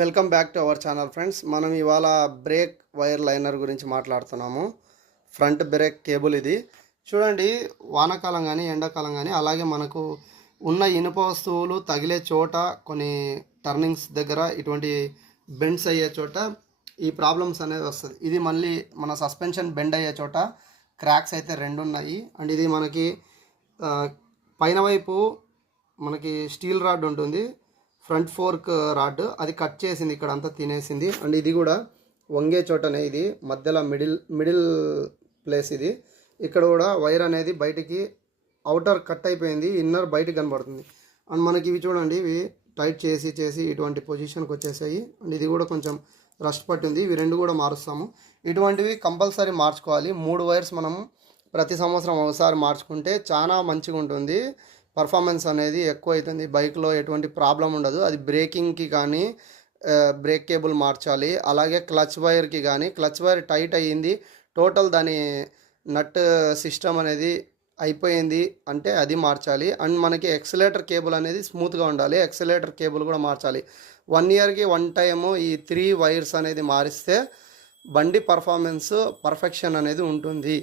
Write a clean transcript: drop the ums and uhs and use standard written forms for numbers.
Welcome back to our channel friends. మనం ఇవాళ brake wire liner గురించి మాట్లాడుతున్నాము. ఫ్రంట్ బ్రేక్ కేబుల్ ఇది. చూడండి, వానాకాలం కానీ ఎండాకాలం కానీ అలాగే మనకు ఉన్న ఇనుప వస్తువులు తగిలే చోట కొన్ని టర్నింగ్స్ దగ్గర ఇటువంటి బెండ్స్ అయ్యే చోట ఈ ప్రాబ్లమ్స్ అనేది వస్తుంది. ఇది మళ్ళీ మన సస్పెన్షన్ బెండ్ అయ్యే చోట క్రాక్స్ అయితే రెండు ఉన్నాయి. అండ్ ఇది మనకి పైన వైపు మనకి స్టీల్ రాడ్ ఉంటుంది, ఫ్రంట్ ఫోర్క్ రాడ్, అది కట్ చేసింది, ఇక్కడ అంతా తినేసింది. అండ్ ఇది కూడా వంగే చోటనే, ఇది మధ్యలో మిడిల్ ప్లేస్ ఇది. ఇక్కడ కూడా వైర్ అనేది బయటికి అవుటర్ కట్ అయిపోయింది, ఇన్నర్ బయటికి కనబడుతుంది. అండ్ మనకి ఇవి చూడండి, ఇవి టైట్ చేసి ఇటువంటి పొజిషన్కి వచ్చేసాయి. అండ్ ఇది కూడా కొంచెం రస్ట్ పట్టింది. ఇవి రెండు కూడా మారుస్తాము. ఇటువంటివి కంపల్సరీ మార్చుకోవాలి. 3 వైర్స్ మనం ప్రతి సంవత్సరం ఒకసారి మార్చుకుంటే చాలా మంచిగా ఉంటుంది. పర్ఫార్మెన్స్ అనేది ఎక్కువ అవుతుంది, బైక్లో ఎటువంటి ప్రాబ్లం ఉండదు. అది బ్రేకింగ్కి కానీ బ్రేక్ కేబుల్ మార్చాలి, అలాగే క్లచ్ వైర్కి కానీ క్లచ్ వైర్ టైట్ అయ్యింది, టోటల్ దాని నట్ సిస్టమ్ అనేది అయిపోయింది అంటే అది మార్చాలి. అండ్ మనకి ఎక్సలేటర్ కేబుల్ అనేది స్మూత్గా ఉండాలి, ఎక్సలేటర్ కేబుల్ కూడా మార్చాలి. 1 ఇయర్కి 1 టైము ఈ 3 వైర్స్ అనేది మారిస్తే బండి పర్ఫార్మెన్స్ పర్ఫెక్షన్ అనేది ఉంటుంది.